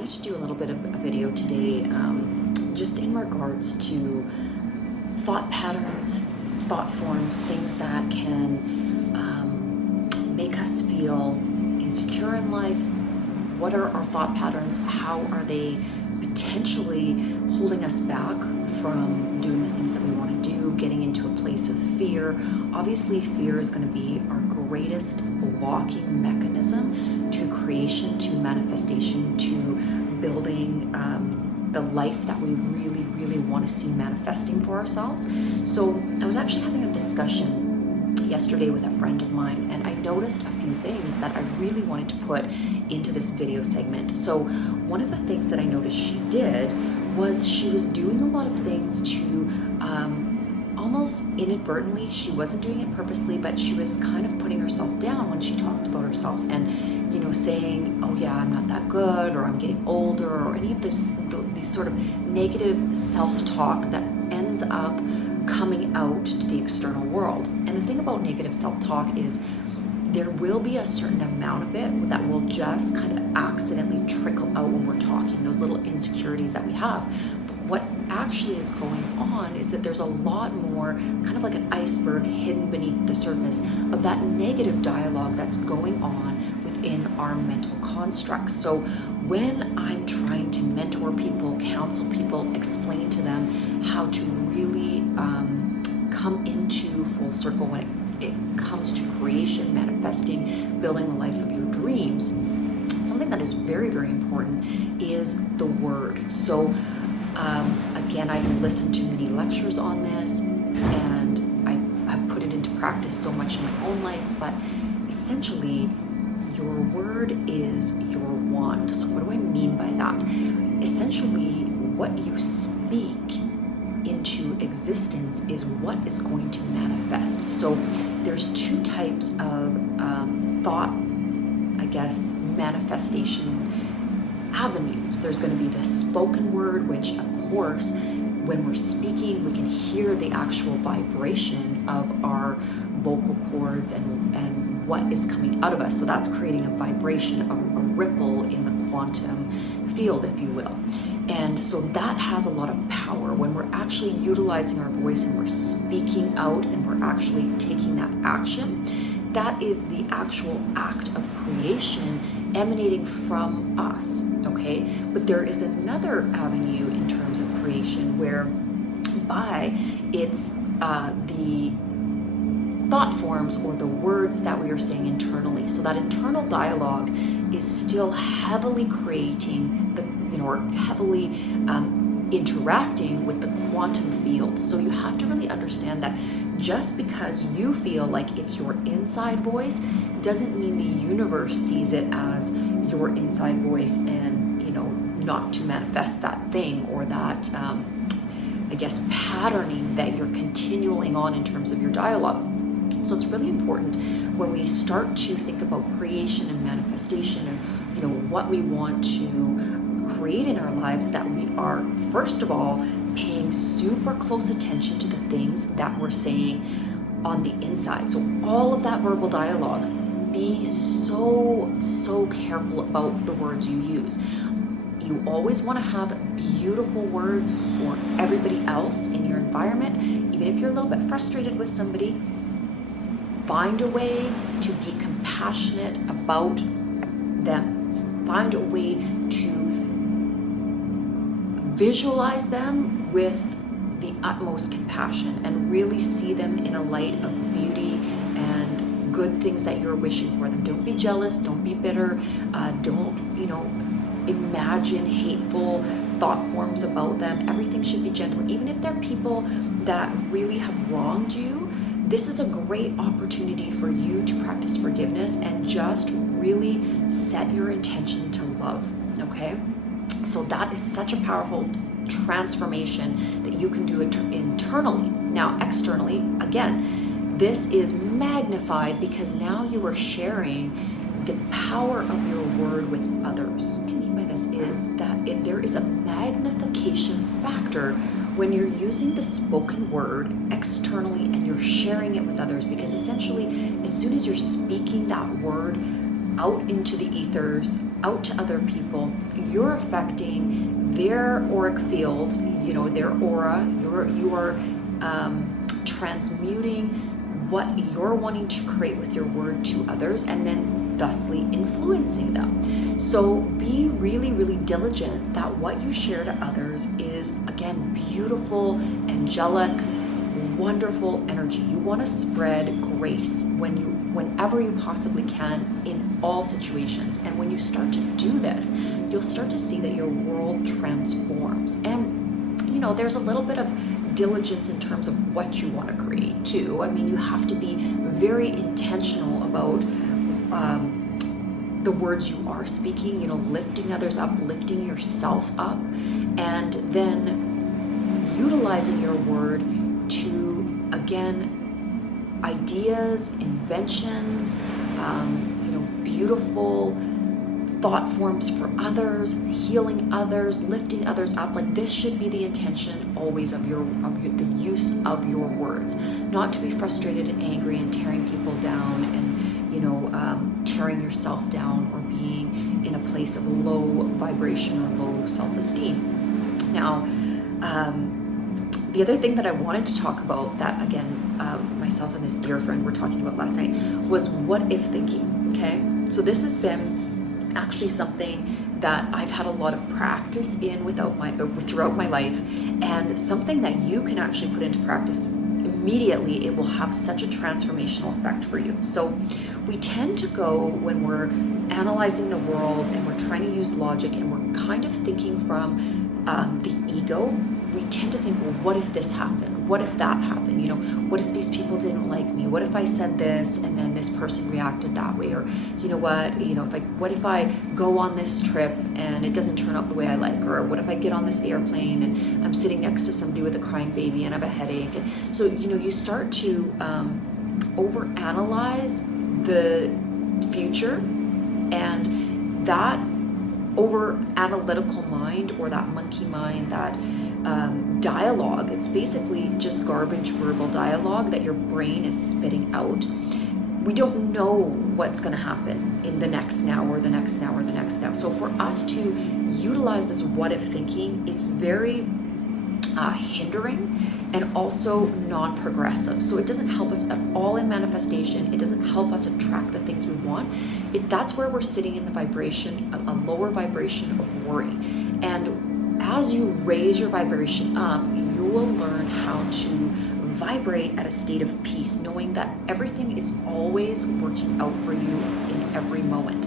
wanted to do a little bit of a video today just in regards to thought patterns, thought forms, things that can make us feel insecure in life. What are our thought patterns? How are they potentially holding us back from doing the things that we want to do, getting into a place of fear? Obviously, fear is going to be our greatest blocking mechanism to creation, to manifestation, to building the life that we really, really want to see manifesting for ourselves. So I was actually having a discussion yesterday with a friend of mine, and I noticed a few things that I really wanted to put into this video segment. So one of the things that I noticed she did was she was doing a lot of things to almost inadvertently, she wasn't doing it purposely, but she was kind of putting herself down when she talked about herself and, you know, saying, oh yeah, I'm not that good, or I'm getting older, or any of these sort of negative self-talk that ends up coming out to the external world. And the thing about negative self-talk is there will be a certain amount of it that will just kind of accidentally trickle out when we're talking, those little insecurities that we have. But what actually is going on is that there's a lot more, kind of like an iceberg hidden beneath the surface of that negative dialogue that's going on within our mental constructs. So when I'm trying to mentor people, counsel people, explain to them how to really come into full circle when it comes to creation, manifesting, building the life of your dreams, something that is very, very important is the word. So again, I've listened to many lectures on this, and I've put it into practice so much in my own life, but essentially your word is your wand. So what do I mean by that? Essentially, what you speak into existence is what is going to manifest. So there's two types of thought, I guess, manifestation avenues. There's going to be the spoken word, which of course, when we're speaking, we can hear the actual vibration of our vocal cords and what is coming out of us. So that's creating a vibration, a ripple in the quantum field, if you will. And so that has a lot of power when we're actually utilizing our voice and we're speaking out and we're actually taking that action. That is the actual act of creation emanating from us, okay? But there is another avenue in terms of creation whereby it's the thought forms or the words that we are saying internally. So that internal dialogue is still heavily creating the, or heavily interacting with the quantum field. So you have to really understand that just because you feel like it's your inside voice doesn't mean the universe sees it as your inside voice and, not to manifest that thing or that, I guess, patterning that you're continuing on in terms of your dialogue. So it's really important when we start to think about creation and manifestation and, what we want to create in our lives, that we are, first of all, paying super close attention to the things that we're saying on the inside. So all of that verbal dialogue, be so careful about the words you use. You always want to have beautiful words for everybody else in your environment. Even if you're a little bit frustrated with somebody, find a way to be compassionate about them. Find a way to visualize them with the utmost compassion and really see them in a light of beauty and good things that you're wishing for them. Don't be jealous, don't be bitter, don't, imagine hateful thought forms about them. Everything should be gentle. Even if they're people that really have wronged you, this is a great opportunity for you to practice forgiveness and just really set your intention to love, okay? So that is such a powerful transformation that you can do it internally. Now, externally, again, this is magnified because now you are sharing the power of your word with others. What I mean by this is that there is a magnification factor when you're using the spoken word externally and you're sharing it with others, because essentially, as soon as you're speaking that word out into the ethers, out to other people. You're affecting their auric field, you know, their aura. You are transmuting what you're wanting to create with your word to others, and then thusly influencing them. So be really, really diligent that what you share to others is, again, beautiful, angelic, wonderful energy. You want to spread grace whenever you possibly can in all situations. And when you start to do this, you'll start to see that your world transforms. And you know, there's a little bit of diligence in terms of what you want to create too. I mean, you have to be very intentional about the words you are speaking, you know, lifting others up, lifting yourself up, and then utilizing your word to, again, ideas, inventions, you know, beautiful thought forms for others, healing others, lifting others up. Like, this should be the intention always of the use of your words, not to be frustrated and angry and tearing people down and, you know, tearing yourself down or being in a place of low vibration or low self-esteem. Now, the other thing that I wanted to talk about that, again, myself and this dear friend were talking about last night was what if thinking, okay? So this has been actually something that I've had a lot of practice in throughout my life, and something that you can actually put into practice immediately. It will have such a transformational effect for you. So we tend to go, when we're analyzing the world and we're trying to use logic and we're kind of thinking from the ego, we tend to think, well, what if this happened? What if that happened? You know, what if these people didn't like me? What if I said this and then this person reacted that way? Or, you know what, what if I go on this trip and it doesn't turn out the way I like? Or what if I get on this airplane and I'm sitting next to somebody with a crying baby and I have a headache? And so, you know, you start to overanalyze the future, and that over analytical mind, or that monkey mind, that dialogue, it's basically just garbage verbal dialogue that your brain is spitting out. We don't know what's going to happen in the next now or the next now or the next now. So for us to utilize this what if thinking is very hindering and also non-progressive. So it doesn't help us at all in manifestation. It doesn't help us attract the things we want. That's where we're sitting in the vibration, a lower vibration of worry. And as you raise your vibration up, you will learn how to vibrate at a state of peace, knowing that everything is always working out for you in every moment.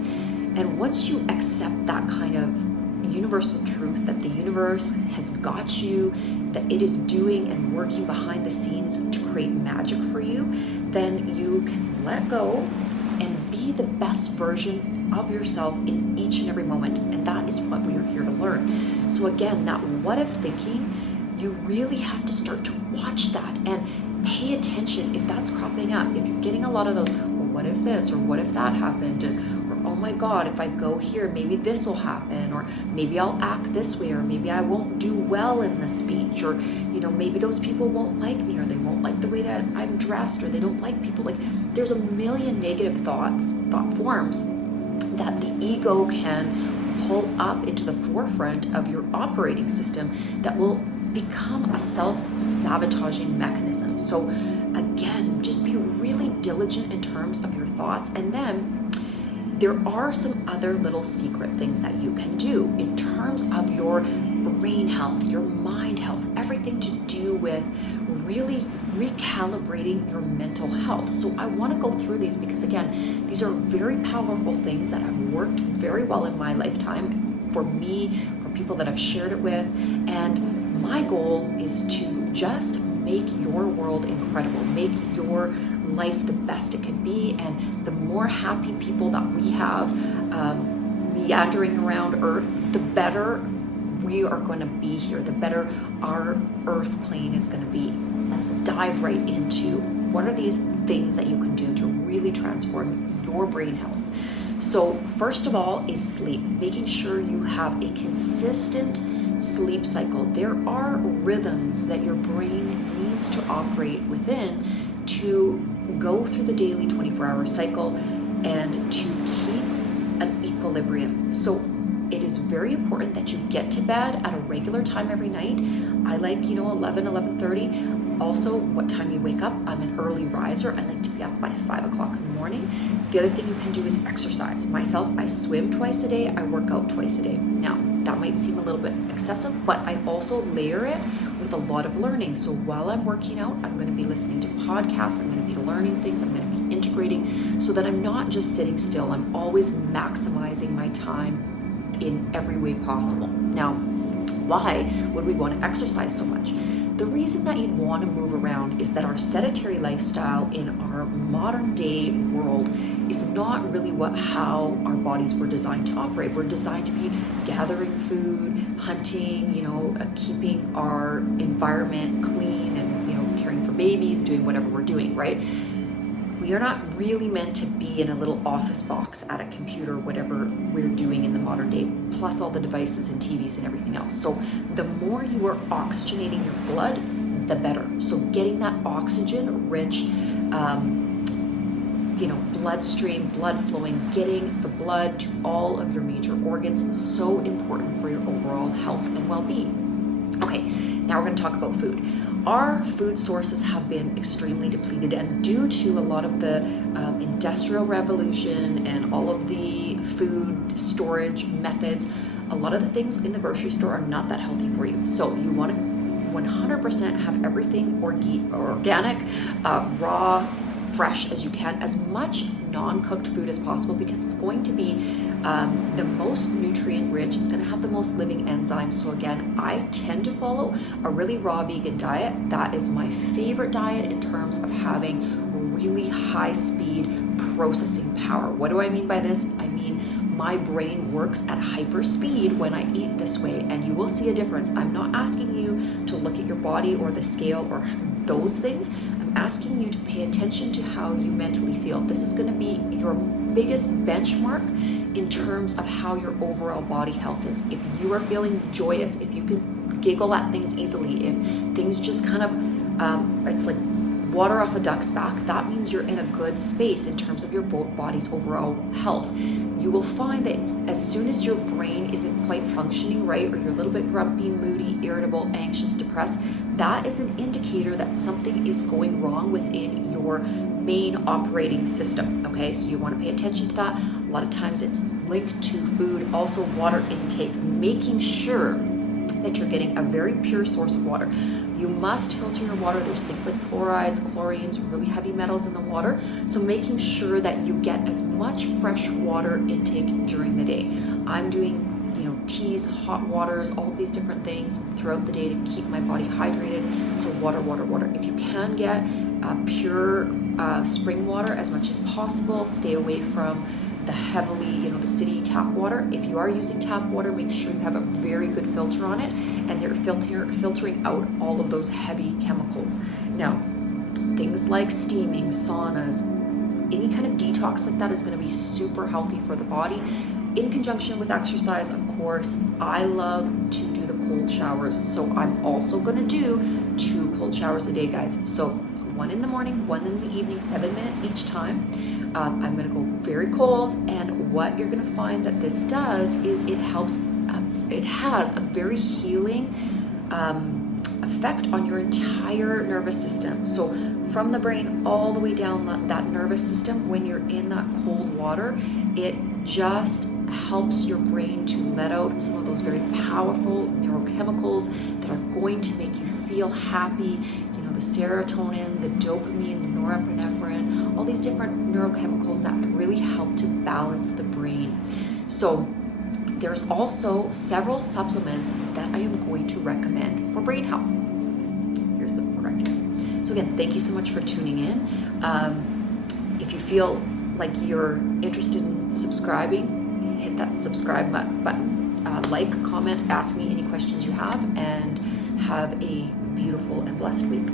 And once you accept that kind of universal truth, that the universe has got you, that it is doing and working behind the scenes to create magic for you, then you can let go and be the best version of yourself in each and every moment. And that is what we are here to learn. So again, that what if thinking, you really have to start to watch that and pay attention if that's cropping up. If you're getting a lot of those, well, what if this or what if that happened, or oh my God, if I go here, maybe this will happen, or maybe I'll act this way, or maybe I won't do well in the speech, or, you know, maybe those people won't like me, or they won't like the way that I'm dressed, or they don't like people. Like, there's a million negative thought forms that the ego can pull up into the forefront of your operating system that will become a self-sabotaging mechanism. So again, just be really diligent in terms of your thoughts. And then there are some other little secret things that you can do in terms of your brain health, your mind health, everything to do with really recalibrating your mental health. So I want to go through these because, again, these are very powerful things that have worked very well in my lifetime, for me, for people that I've shared it with. And my goal is to just make your world incredible, make your life the best it can be. And the more happy people that we have meandering around Earth, the better we are going to be here, the better our Earth plane is going to be. Let's dive right into what are these things that you can do to really transform your brain health. So first of all is sleep, making sure you have a consistent sleep cycle. There are rhythms that your brain needs to operate within to go through the daily 24-hour cycle and to keep equilibrium. So it is very important that you get to bed at a regular time every night. I like, 11:30. Also, what time you wake up. I'm an early riser. I like to be up by 5 o'clock in the morning. The other thing you can do is exercise. Myself, I swim twice a day. I work out twice a day. Now, that might seem a little bit excessive, but I also layer it with a lot of learning. So while I'm working out, I'm going to be listening to podcasts. I'm going to be learning things. I'm going to be integrating so that I'm not just sitting still. I'm always maximizing my time in every way possible. Now, why would we want to exercise so much? The reason that you'd want to move around is that our sedentary lifestyle in our modern day world is not really how our bodies were designed to operate. We're designed to be gathering food, hunting, keeping our environment clean and, caring for babies, doing whatever we're doing, right? We are not really meant to be in a little office box at a computer, whatever we're doing in the modern day, plus all the devices and TVs and everything else. So the more you are oxygenating your blood, the better. So getting that oxygen-rich, bloodstream, blood flowing, getting the blood to all of your major organs is so important for your overall health and well-being. Okay, now we're going to talk about food. Our food sources have been extremely depleted, and due to a lot of the industrial revolution and all of the food storage methods, a lot of the things in the grocery store are not that healthy for you. So you want to 100% have everything organic, raw, fresh as you can, as much non-cooked food as possible, because it's going to be the most nutrient rich. It's going to have the most living enzymes. So again, I tend to follow a really raw vegan diet. That is my favorite diet in terms of having really high speed processing power. What do I mean by this? I mean, my brain works at hyper speed when I eat this way, and you will see a difference. I'm not asking you to look at your body or the scale or those things. I'm asking you to pay attention to how you mentally feel. This is going to be your biggest benchmark in terms of how your overall body health is. If you are feeling joyous, if you can giggle at things easily, if things just kind of, it's like water off a duck's back, that means you're in a good space in terms of your body's overall health. You will find that as soon as your brain isn't quite functioning right, or you're a little bit grumpy, moody, irritable, anxious, depressed, that is an indicator that something is going wrong within your main operating system. Okay, so you want to pay attention to that. A lot of times it's linked to food, also water intake, making sure that you're getting a very pure source of water. You must filter your water. There's things like fluorides, chlorines, really heavy metals in the water. So making sure that you get as much fresh water intake during the day. I'm doing teas, hot waters, all of these different things throughout the day to keep my body hydrated. So water. If you can get pure spring water as much as possible, stay away from the heavily, the city tap water. If you are using tap water, make sure you have a very good filter on it, and they're filtering out all of those heavy chemicals. Now, things like steaming, saunas, any kind of detox like that is going to be super healthy for the body. In conjunction with exercise, of course, I love to do the cold showers. So I'm also going to do 2 cold showers a day, guys. So 1 in the morning, 1 in the evening, 7 minutes each time. I'm going to go very cold, and what you're going to find that this does is it helps, it has a very healing effect on your entire nervous system. So from the brain all the way down that nervous system, when you're in that cold water, it just helps your brain to let out some of those very powerful neurochemicals that are going to make you feel happy. The serotonin, the dopamine, the norepinephrine, all these different neurochemicals that really help to balance the brain. So there's also several supplements that I am going to recommend for brain health. Here's the correct one. So again, thank you so much for tuning in. If you feel like you're interested in subscribing, hit that subscribe button, like, comment, ask me any questions you have, and have a beautiful and blessed week.